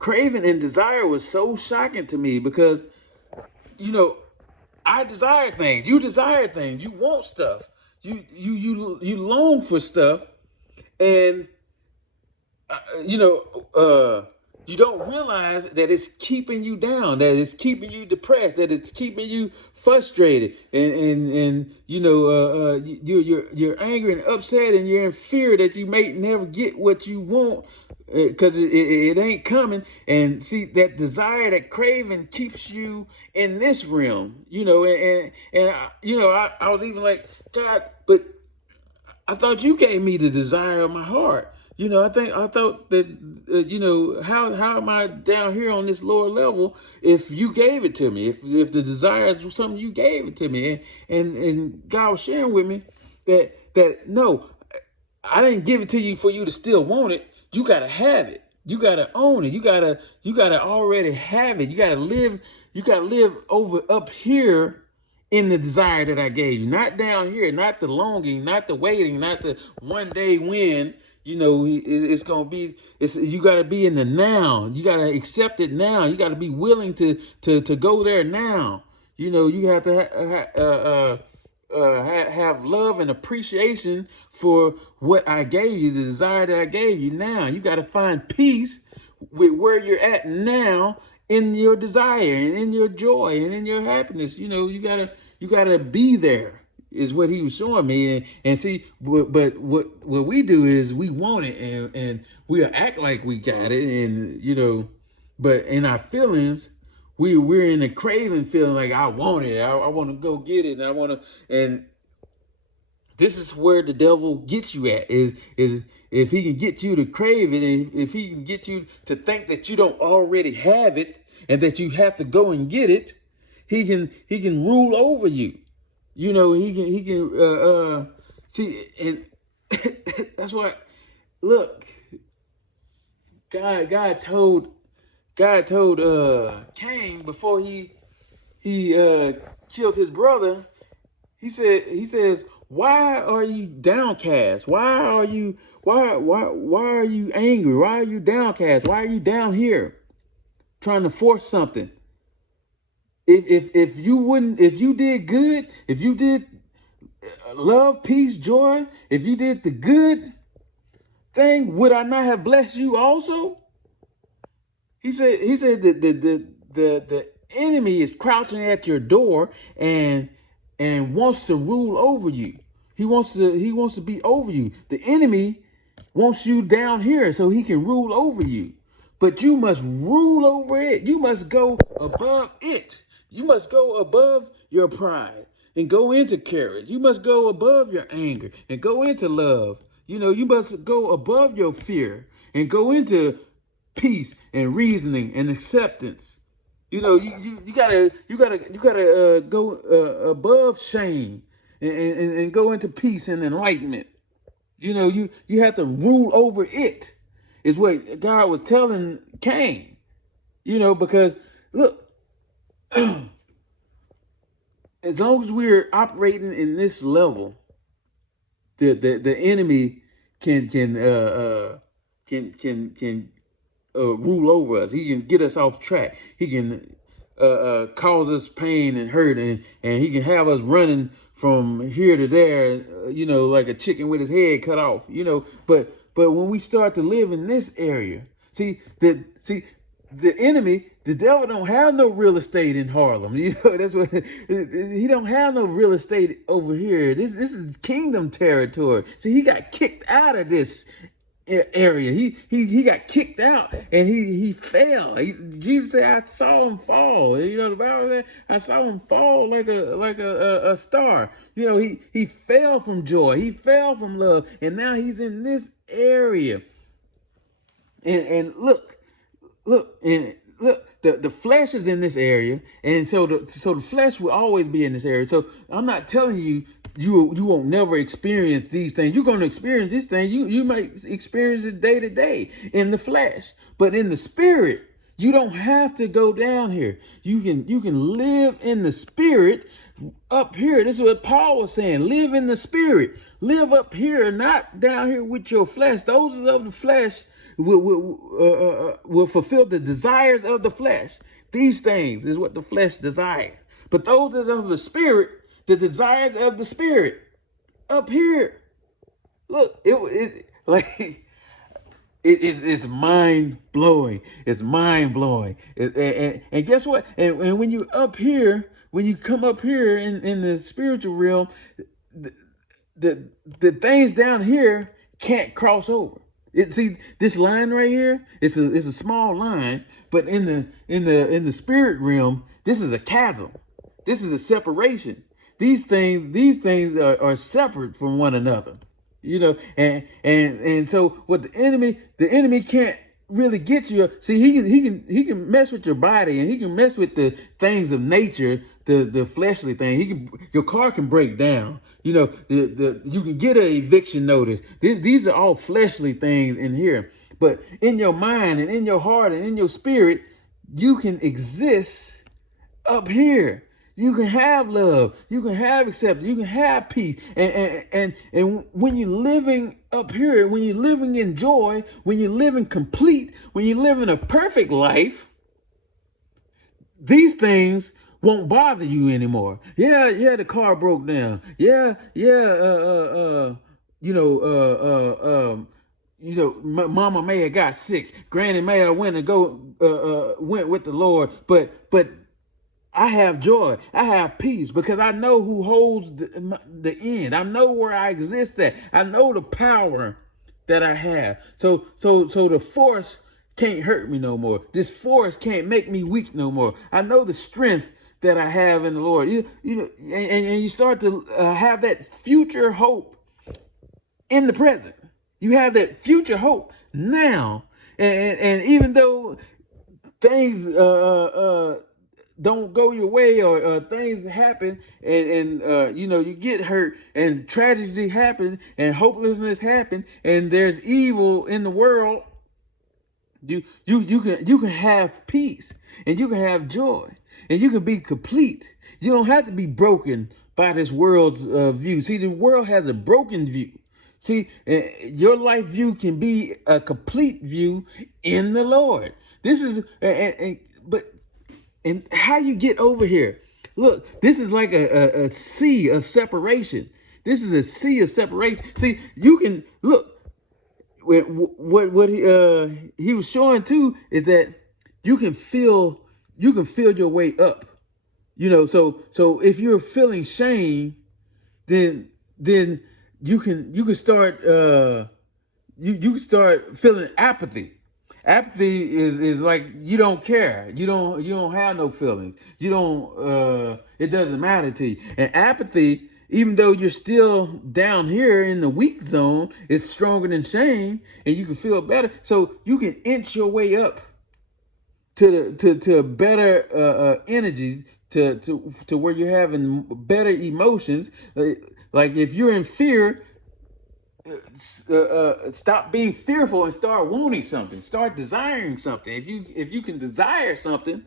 craving and desire was so shocking to me because, you know, I desire things. You desire things. You want stuff. You long for stuff, and you know, you don't realize that it's keeping you down, that it's keeping you depressed, that it's keeping you frustrated, and you know, you're angry and upset, and you're in fear that you may never get what you want because it ain't coming. And see, that desire, that craving keeps you in this realm, you know, and you know, I was even like, God, but I thought you gave me the desire of my heart. You know, I thought that, you know, how am I down here on this lower level if you gave it to me? If the desire is something you gave it to me, and God was sharing with me that no, I didn't give it to you for you to still want it. You gotta have it. You gotta own it. You gotta already have it. You gotta live. You gotta live over up here in the desire that I gave you, not down here, not the longing, not the waiting, not the one day when. You know, it's gonna be. It's you got to be in the now. You got to accept it now. You got to be willing to go there now. You know, you have to have love and appreciation for what I gave you, the desire that I gave you. Now you got to find peace with where you're at now in your desire and in your joy and in your happiness. You know, you gotta be there is what he was showing me. And see, but what we do is we want it, and we act like we got it, and you know, but in our feelings, we're in a craving feeling like I want it, I want to go get it, and I want to. And this is where the devil gets you at, is if he can get you to crave it, and if he can get you to think that you don't already have it and that you have to go and get it, he can rule over you. You know, he can see, and that's why. Look, God told Cain before he killed his brother. He says, why are you downcast? Why are you angry? Why are you downcast? Why are you down here trying to force something? If you did good, if you did love, peace, joy, if you did the good thing, would I not have blessed you also? He said that the enemy is crouching at your door and wants to rule over you. He wants to be over you. The enemy wants you down here so he can rule over you. But you must rule over it. You must go above it. You must go above your pride and go into courage. You must go above your anger and go into love. You know, you must go above your fear and go into peace and reasoning and acceptance. You know, you gotta go above shame and go into peace and enlightenment. You know, you have to rule over it, is what God was telling Cain. You know, because look, as long as we're operating in this level, the enemy can rule over us. He can get us off track. He can cause us pain and hurt, and he can have us running from here to there, you know, like a chicken with his head cut off, you know. But when we start to live in this area, see the enemy, the devil don't have no real estate in Harlem. You know, that's what he don't have no real estate over here. This is kingdom territory. See, he got kicked out of this area. He got kicked out, and he fell. Jesus said, "I saw him fall." You know, the Bible said, "I saw him fall like a star." You know, he fell from joy. He fell from love, and now he's in this area. And look, the flesh is in this area, and so the flesh will always be in this area. So I'm not telling you won't never experience these things. You're going to experience this thing. You might experience it day to day in the flesh, but in the spirit, you don't have to go down here. You can live in the spirit up here. This is what Paul was saying. Live in the spirit. Live up here, not down here with your flesh. Those of the flesh, will fulfill the desires of the flesh. These things is what the flesh desires. But those that are of the spirit, the desires of the spirit up here. Look, it like it's mind blowing. It's mind blowing. And guess what? And when you up here, when you come up here in the spiritual realm, the, the things down here can't cross over. See this line right here. It's a small line, but in the spirit realm, this is a chasm. This is a separation. These things are separate from one another. And so what the enemy can't really get you. See, he can mess with your body, and he can mess with the things of nature, the fleshly thing. Your car can break down. You can get an eviction notice. These are all fleshly things in here. But in your mind and in your heart and in your spirit, you can exist up here. You can have love. You can have acceptance. You can have peace. And when you're living up here, when you're living in joy, when you're living complete, when you're living a perfect life, these things won't bother you anymore. Yeah, the car broke down. Mama may have got sick. Granny may have went with the Lord, but I have joy. I have peace because I know who holds the end. I know where I exist at. I know the power that I have. So the force can't hurt me no more. This force can't make me weak no more. I know the strength that I have in the Lord. And you start to have that future hope in the present. You have that future hope now. And even though things don't go your way, or things happen, and you get hurt, and tragedy happens, and hopelessness happens, and there's evil in the world, you can have peace, and you can have joy, and you can be complete. You don't have to be broken by this world's view. See, the world has a broken view. See, your life view can be a complete view in the Lord. This is and how you get over here. Look, this is like a sea of separation. This is a sea of separation. See, you can look. What he was showing too is that you can feel your way up. So if you're feeling shame, then you can start you can start feeling apathy. Apathy is like you don't care. You don't have no feelings. You don't it doesn't matter to you. And apathy, even though you're still down here in the weak zone, is stronger than shame, and you can feel better. So you can inch your way up to better energies, to where you're having better emotions. Like if you're in fear, stop being fearful and start wanting something. Start desiring something. If you can desire something,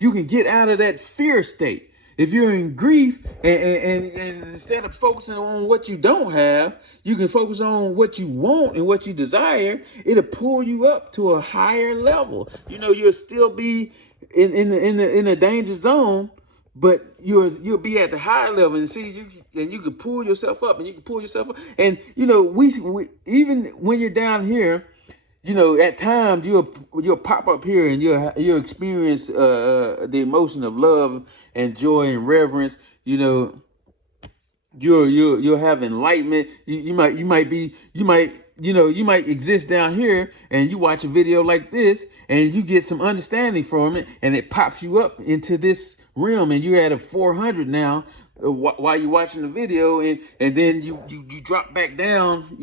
you can get out of that fear state. If you're in grief, and instead of focusing on what you don't have, you can focus on what you want and what you desire. It'll pull you up to a higher level. You'll still be in the danger zone, but you'll be at the higher level, and see you can pull yourself up, and you can pull yourself up. And we even when you're down here, at times you'll pop up here, and you'll experience the emotion of love and joy and reverence. You'll have enlightenment. You might exist down here, and you watch a video like this, and you get some understanding from it, and it pops you up into this realm, and you're at a 400 now while you're watching the video, and then you drop back down.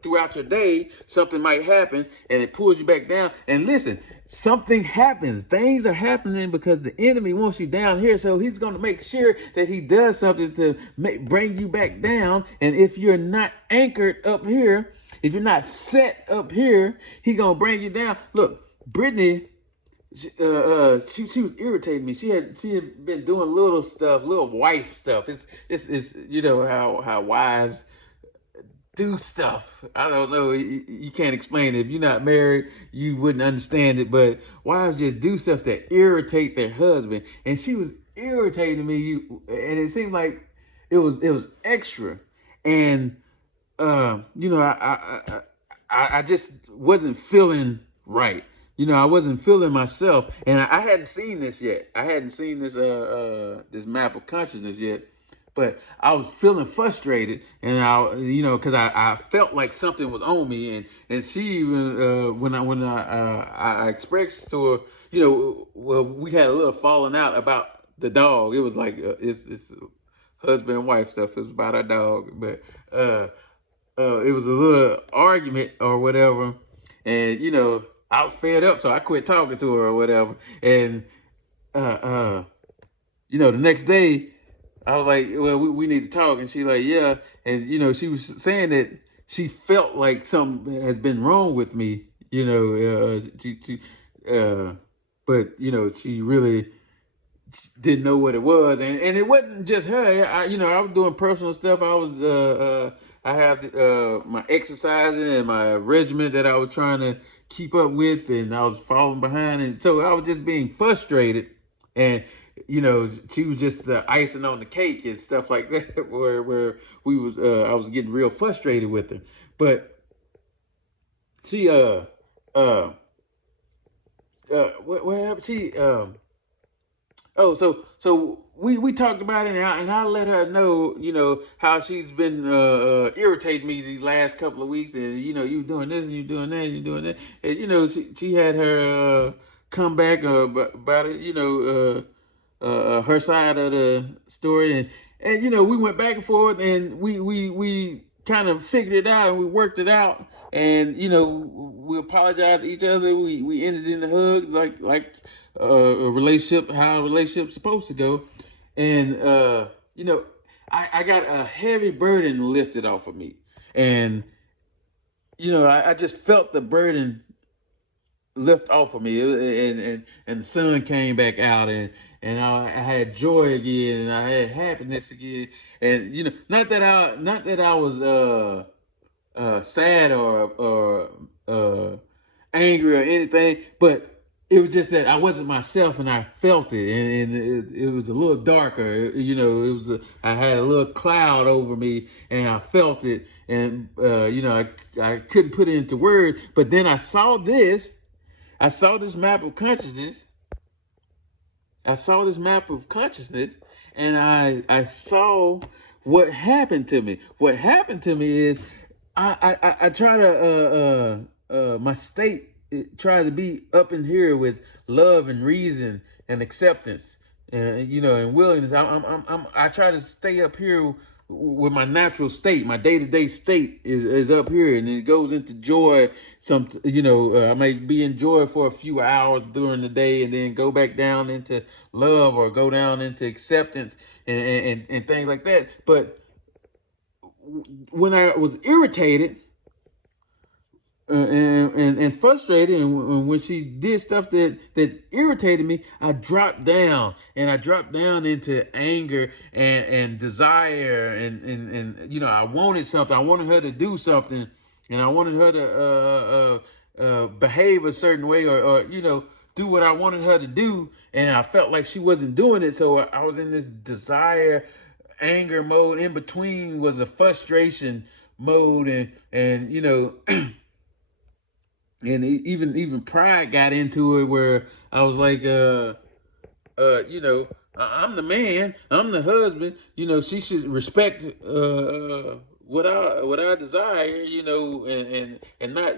Throughout your day, something might happen, and it pulls you back down. And listen, something happens. Things are happening because the enemy wants you down here, so he's going to make sure that he does something to bring you back down. And if you're not anchored up here, if you're not set up here, he's going to bring you down. Look, Brittany, she was irritating me. She had been doing little wife stuff. It's how wives do stuff. I don't know. You can't explain it. If you're not married, you wouldn't understand it. But wives just do stuff that irritate their husband, and she was irritating me. And it seemed like it was extra, and I just wasn't feeling right. I wasn't feeling myself, and I hadn't seen this yet. I hadn't seen this map of consciousness yet, but I was feeling frustrated, and because I felt like something was on me, and she even when I expressed to her, well, we had a little falling out about the dog. It was like it's husband and wife stuff. It was about our dog, but it was a little argument or whatever, and I was fed up, so I quit talking to her or whatever. And the next day I was like, well, we need to talk, and she like, yeah, and she was saying that she felt like something has been wrong with me, but she really didn't know what it was, and it wasn't just her. I was doing personal stuff. I have my exercising and my regimen that I was trying to keep up with, and I was falling behind, and so I was just being frustrated, and she was just the icing on the cake and stuff like that, where I was getting real frustrated with her, but she what happened? So we talked about it, and I let her know, how she's been irritating me these last couple of weeks, and you doing this and you doing that and you doing that, and she had her comeback about it, her side of the story, and we went back and forth, and we kind of figured it out, and we worked it out, and we apologized to each other. We ended in the hug, like a relationship, how a relationship's supposed to go, and I got a heavy burden lifted off of me, and I just felt the burden lift off of me, and the sun came back out, and I had joy again, and I had happiness again, and not that I was sad or angry or anything, but it was just that I wasn't myself, and I felt it, and it was a little darker. I had a little cloud over me, and I felt it, and I couldn't put it into words. But then I saw this map of consciousness. And I saw what happened to me. What happened to me is I try to my state, it tries to be up in here with love and reason and acceptance, and willingness. I try to stay up here with my natural state. My day-to-day state is up here, and it goes into joy. I may be in joy for a few hours during the day, and then go back down into love, or go down into acceptance, and things like that. But when I was irritated and frustrated, and when she did stuff that irritated me, I dropped down, and I dropped down into anger and desire, and I wanted something. I wanted her to do something, and I wanted her to behave a certain way, or do what I wanted her to do, and I felt like she wasn't doing it. So I was in this desire, anger mode. In between was a frustration mode, and and even pride got into it, where I was like, I'm the man, I'm the husband, she should respect what I desire, and not,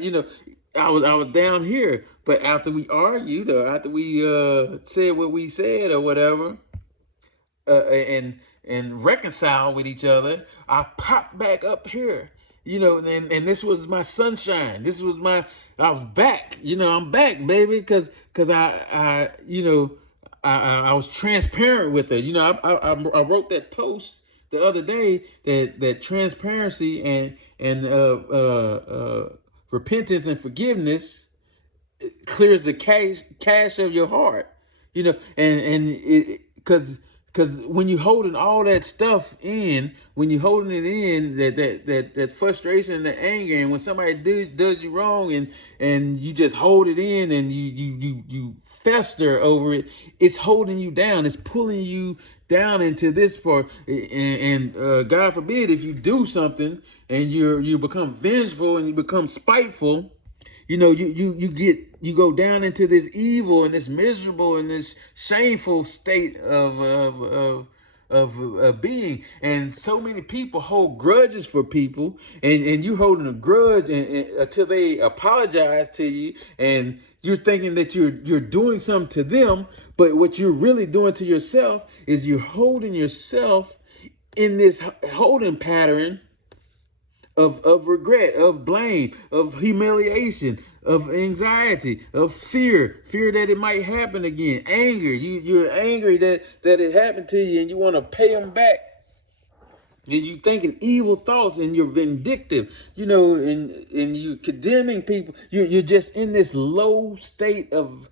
I was down here. But after we argued, or after we said what we said or whatever, and reconcile with each other, I popped back up here, and this was my sunshine. I was back, I'm back, baby, because I was transparent with her. I wrote that post the other day that transparency and repentance and forgiveness clears the cache of your heart, and because Because when you're holding all that stuff in, when you're holding it in, that frustration and the anger, and when somebody does you wrong, and you just hold it in, and you fester over it, it's holding you down. It's pulling you down into this part. And God forbid if you do something and you become vengeful and you become spiteful. You go down into this evil and this miserable and this shameful state of being. And so many people hold grudges for people, and you holding a grudge until they apologize to you, and you're thinking that you're doing something to them, but what you're really doing to yourself is you're holding yourself in this holding pattern of regret, of blame, of humiliation, of anxiety, of fear that it might happen again, anger. You're angry that it happened to you, and you want to pay them back. And you thinking evil thoughts, and you're vindictive, and you condemning people. You're just in this low state of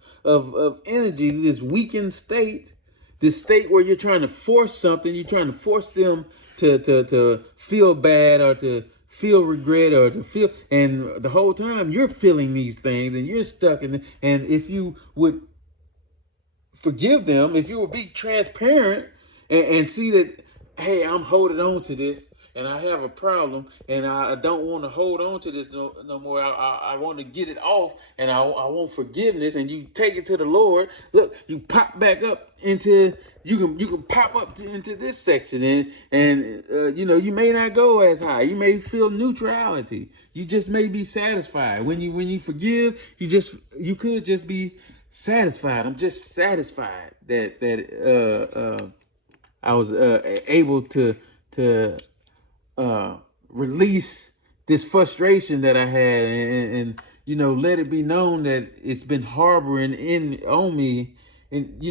energy, this weakened state, this state where you're trying to force something. You're trying to force them to feel bad, or to feel regret, or to feel, and the whole time you're feeling these things, and you're stuck in it. And if you would forgive them, if you would be transparent and see that, hey, I'm holding on to this, and I have a problem, and I don't want to hold on to this no more. I want to get it off, and I want forgiveness. And you take it to the Lord. Look, you pop back up into, you can pop up into this section, and you may not go as high. You may feel neutrality. You just may be satisfied when you forgive. You could just be satisfied. I'm just satisfied that I was able to release this frustration that I had, and let it be known that it's been harboring on me, and